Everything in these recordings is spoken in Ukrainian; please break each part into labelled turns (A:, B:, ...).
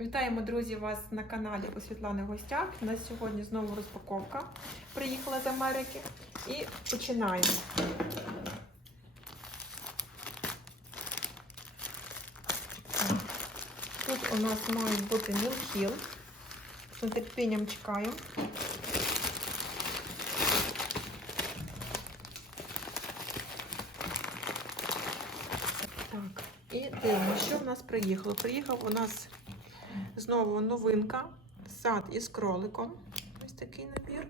A: Вітаємо, друзі, вас на каналі у Світлани в гостях. У нас сьогодні знову розпаковка. Приїхала з Америки і починаємо. Тут у нас мають бути мілхіл. З нетерпінням чекаю. Так, і дивимося, що в нас приїхало. Приїхав у нас знову новинка. Сад із кроликом. Ось такий набір.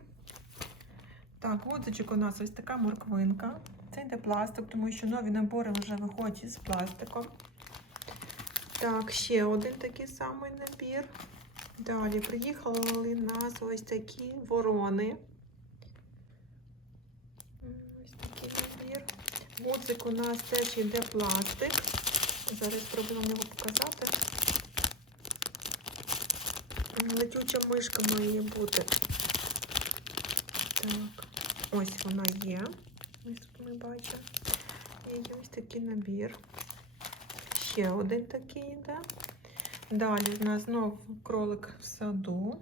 A: Так, водичок у нас ось така морквинка. Це йде пластик, тому що нові набори вже виходять із пластиком. Так, ще один такий самий набір. Далі приїхали в нас ось такі ворони. Ось такий набір. Гудзик у нас теж йде пластик. Зараз спробуємо його показати. Летюча мишка має бути. Так, ось вона є. Ось ми бачимо. І ось такий набір. Ще один такий йде. Далі в нас знову кролик в саду.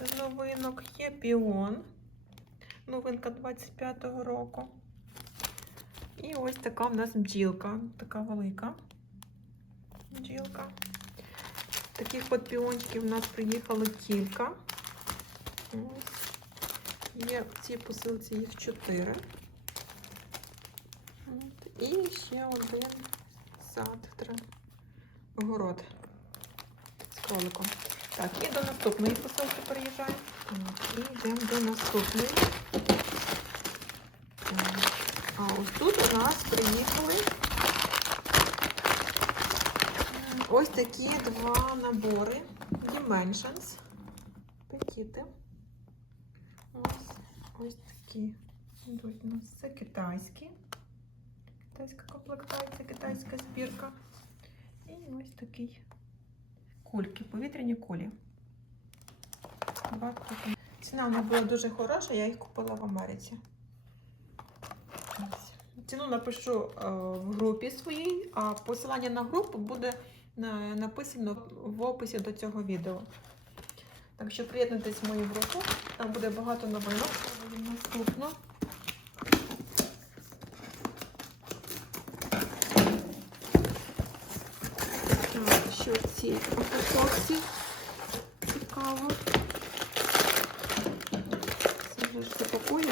A: З новинок є піон. Новинка 25-го року. І ось така в нас бджілка, така велика бджілка. Таких от піончиків у нас приїхало кілька. Ось. Є в цій посилці їх чотири. От. І ще один сад, тре- огород з кроликом. Так, і до наступної посилки переїжджаємо. І йдемо до наступної. А ось тут у нас приїхали ось такі два набори Dimensions. Петіти. Ось, ось такі. У нас це китайські. Китайська комплектація, китайська збірка. І ось такий кульки, повітряні кулі. Ціна в них була дуже хороша, я їх купила в Америці. Ціну напишу е, в групі своїй, а посилання на групу буде написано в описі до цього відео. Так що приєднуйтесь в мою групу, там буде багато новинок. Наступно. Так, що в цій упаковці цікаво. Це вже ж запакують.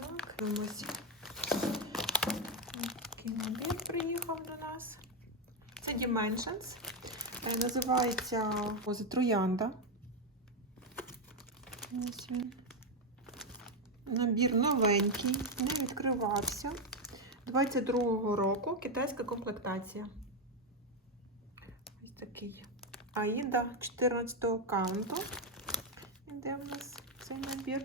A: Так, дивимося. Такий набір приїхав до нас. Це Dimensions. Е, Називається поза троянда. Ось він. Набір новенький, не відкривався. 22-го року китайська комплектація. Ось такий. Аїда 14-го каунту. Іде в нас цей набір.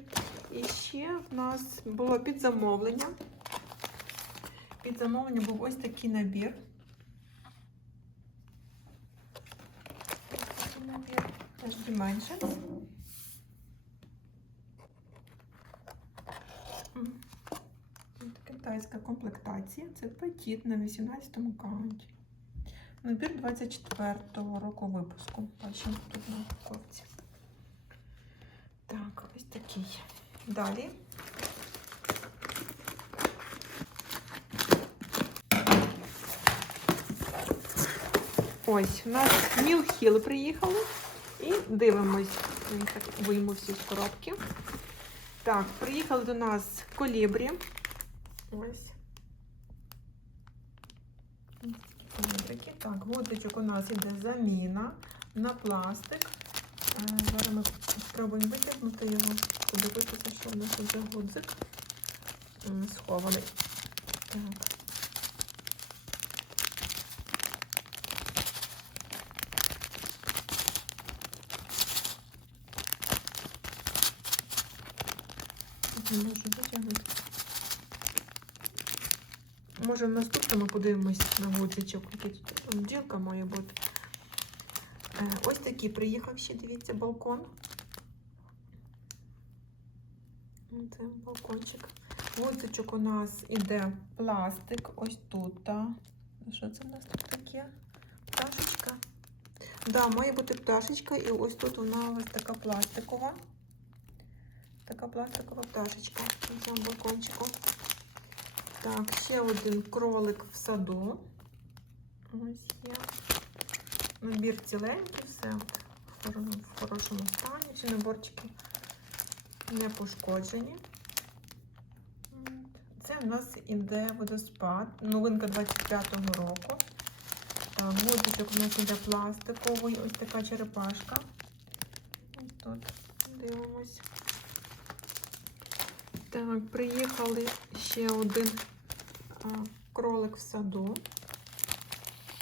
A: І ще в нас було під замовлення. Під замовлення був ось такий набір. Ось такий набір. Теж Dimensions. М. Китайська комплектація. Це петіт на 18-му каунті. Набір 24-го року випуску. Бачимо тут на упаковці. Так, ось такий. Далі. Ось, у нас мілхіл приїхали. І дивимось. Так вийму всі з коробки. Так, приїхали до нас колібрі. Ось. Такі. Так, гудзичок у нас іде заміна на пластик. Е, Зараз ми спробуємо витягнути його, подивитися, що в нас тут за гудзик схований. Так. Не можу витягнути. Може в наступному подивимось на гудзичок, який тут бджілка має бути. Е, Ось такий приїхав ще, дивіться, балкон. Це балкончик. Гудзичок у нас іде пластик. Ось тут. Та. Що це в нас тут таке? Пташечка. Да, має бути пташечка, і ось тут вона ось така пластикова. Така пластикова пташечка на цьому балкончику. Так, ще один кролик в саду. Ось є. Набір ціленький, все в хорошому стані. Всі наборчики не пошкоджені. Це в нас іде водоспад, новинка 25-го року. Гудзичок у нас іде пластиковий, ось така черепашка. Тут дивимось. Так, приїхали ще один а, кролик в саду.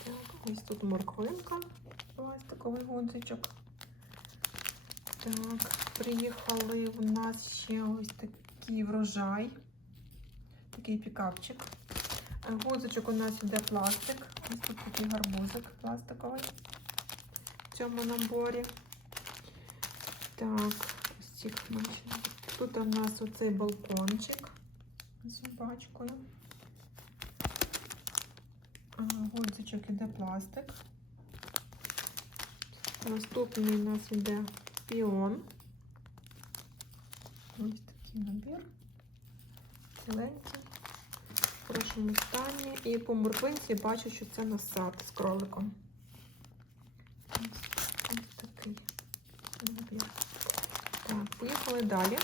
A: Так, ось тут морквинка, пластиковий гудзичок. Так, приїхали в нас ще ось такий врожай, такий пікапчик. Гудзичок у нас іде пластик. Ось тут такий гарбузик пластиковий в цьому наборі. Так, ось цих бачимо. Тут у нас оцей балкончик з собачкою. Гудзичок іде пластик. Наступний у нас іде піон. Ось такий набір. Ціленький, в хорошому стані. І по морквинці бачу, що це насад з кроликом. Ось, ось такий набір. Так, поїхали далі.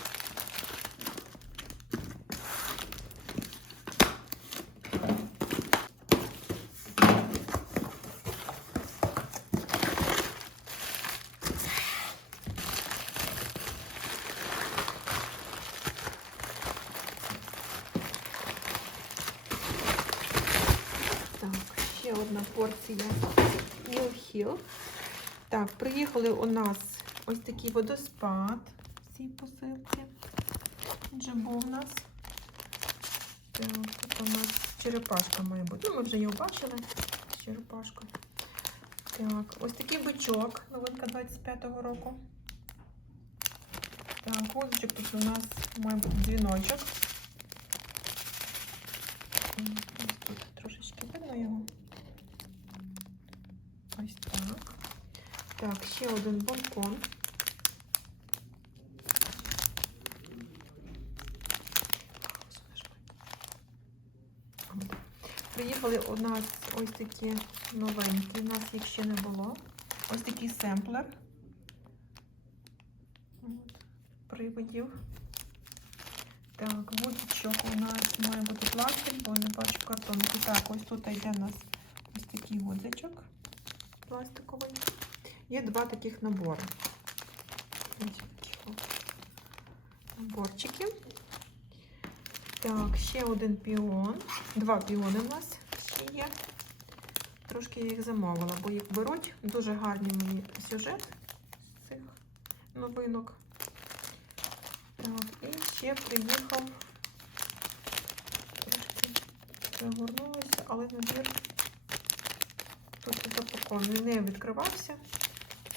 A: Так, ще одна порція Hill Hill. Так, приїхали у нас ось такий водоспад в цій посилці. Вже у нас. Так, тут у нас черепашка має бути. Ну, ми вже його бачили. Черепашка. Так, ось такий бичок, новинка 25-го року. Так, гудзичок тут у нас має бути дзвіночок. М, Ось тут трошечки видно його. Ось так. Так, ще один балкон. Приїхали у нас ось такі новенькі, у нас їх ще не було. Ось такий семплер. Приводів. Так, водичок у нас має бути пластик, бо не бачу картонки. Так, ось тут йде у нас ось такий водичок пластиковий. Є два таких набори. Наборчики. Так, ще один піон. Два піони у нас ще є. Трошки я їх замовила, бо їх беруть. Дуже гарний мені сюжет з цих новинок. Так, і ще приїхав. Трошки загорнулося, але набір тут запакований. Не відкривався.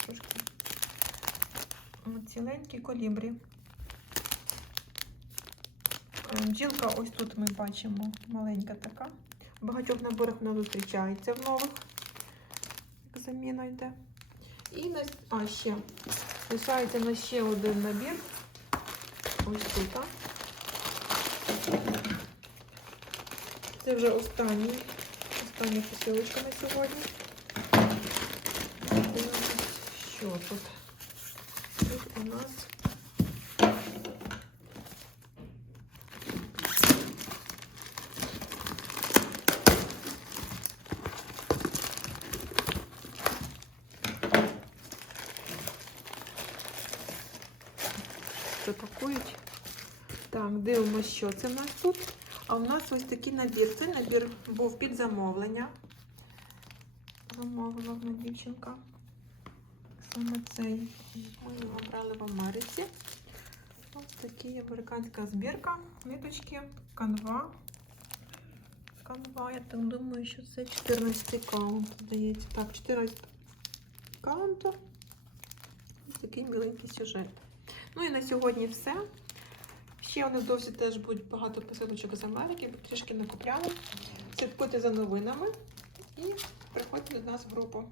A: Трошки От ціленький колібрі. Е, Бджілка ось тут ми бачимо маленька така. В багатьох наборах вона зустрічається в нових. Як заміна йде. І на... А, ще. Лишається на ще один набір. Ось тут. Це вже останній. Остання посилочка на сьогодні. Дивимось, Що тут? Тут у нас запакують. Так, дивимося, що це в нас тут. А в нас ось такий набір. Цей набір був під замовлення. Замовила одна дівчинка. Саме цей ми його брали в Америці. Ось такий американська збірка, ниточки, канва. Канва, я так думаю, що це 14 каунт, здається. Так, 14 каунтер. Ось такий міленький сюжет. Ну і на сьогодні все. Ще невдовзі теж будуть багато посилочок з Америки, трішки накупляли. Слідкуйте за новинами і приходьте до нас в групу.